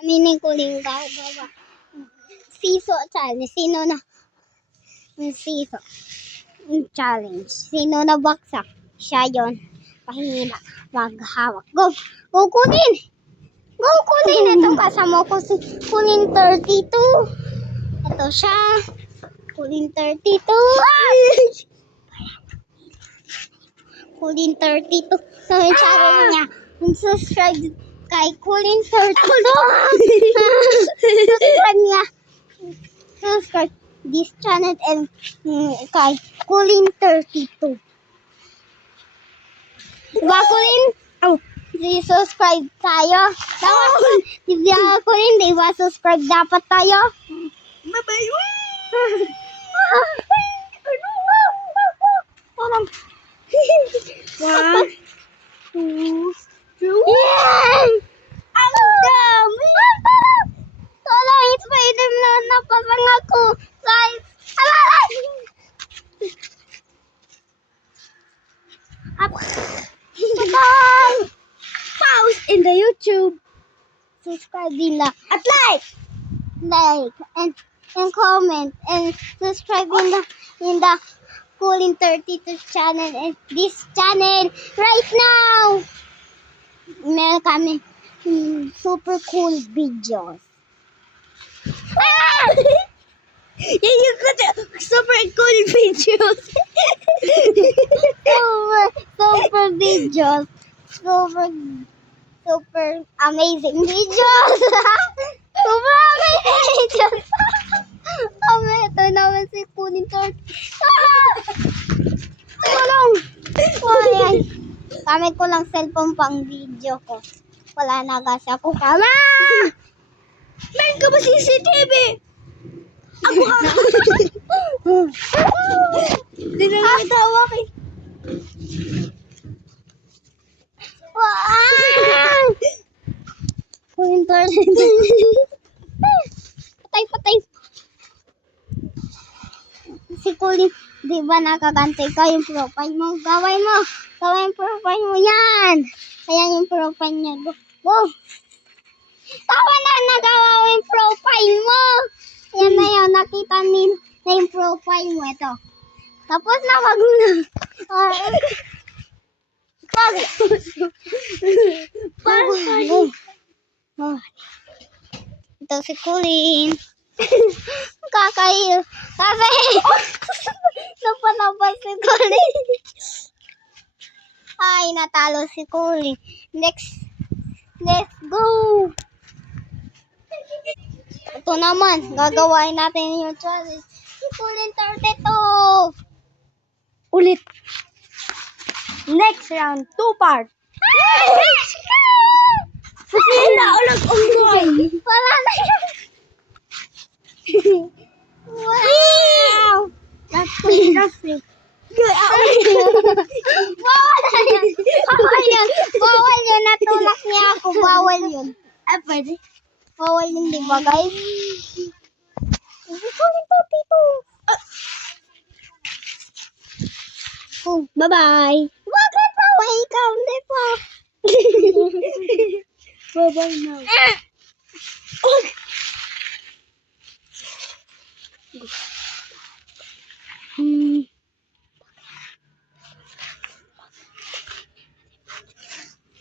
Aminin ko rin gagawa. Siso challenge. Sino na? Siso. Challenge. Sino na baksak? Siya yon. Pahina. Maghawak. Go! Go kunin! Go kunin! Ito kasama ko si Kulin 32. Ito siya. Kulin 32. Kulin 32. So, yung channel niya. Subscribe kay Kulin 32. Subscribe niya. Subscribe this channel and kay Kulin 32. Diba, Kulin? Oh, subscribe tayo. Dapat, diba, Kulin? Diba, subscribe dapat tayo? Bye-bye. Tolong. 1, 2, 3. Yan! Ang dami! Tolong, Spider-Man, napasang ako. Guys, bye! Pause in the YouTube. Subscribe din lang. At like. And comment and subscribe in the Kulin 32 channel and this channel right now. Meron kami super cool videos. Yan yung super cool videos. super videos. Super amazing videos. Super amazing videos. Ito naman si Kulin 32. Tulong! Ayan. Gamit ko lang cellphone pang video ko. Wala na kasi ako kama. Meron ka ba CCTV? Ako ka. Hindi na namin tawag eh. Wow! Kulin 32. Patay. Si Kulin, di ba nakagantay ka yung profile mo? Gawin mo yung profile mo. Yan! Ayan yung profile niya. Go! Tawa na nagawa mo yung profile mo. Ayan na yun. Nakita na yung profile mo. Ito. Tapos na wag mo na. Ito si Kulin. Kakayo. Kasi napalabas si Kulin. Ay, natalo si Kulin. Let's go. Ito naman, gagawain natin yung challenge. Si Kulin 32. Ulit. Next round, 2 part. Sila ulit unggoy. Wala na yan. Wow! That's it. Bawal yun. Bawal yun. Natulak niya ako. Bawal yun. Pwede. Bawal yun, di ba, guys? Kulin 32. Oh, Bye-bye. bakit pa? Ikaw, hindi pa. Bye-bye now.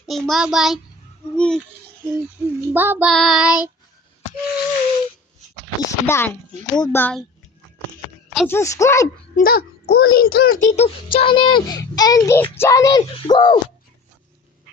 Say bye-bye. Bye-bye. It's done. Goodbye. And subscribe the Kulin 32 channel and this channel. Go!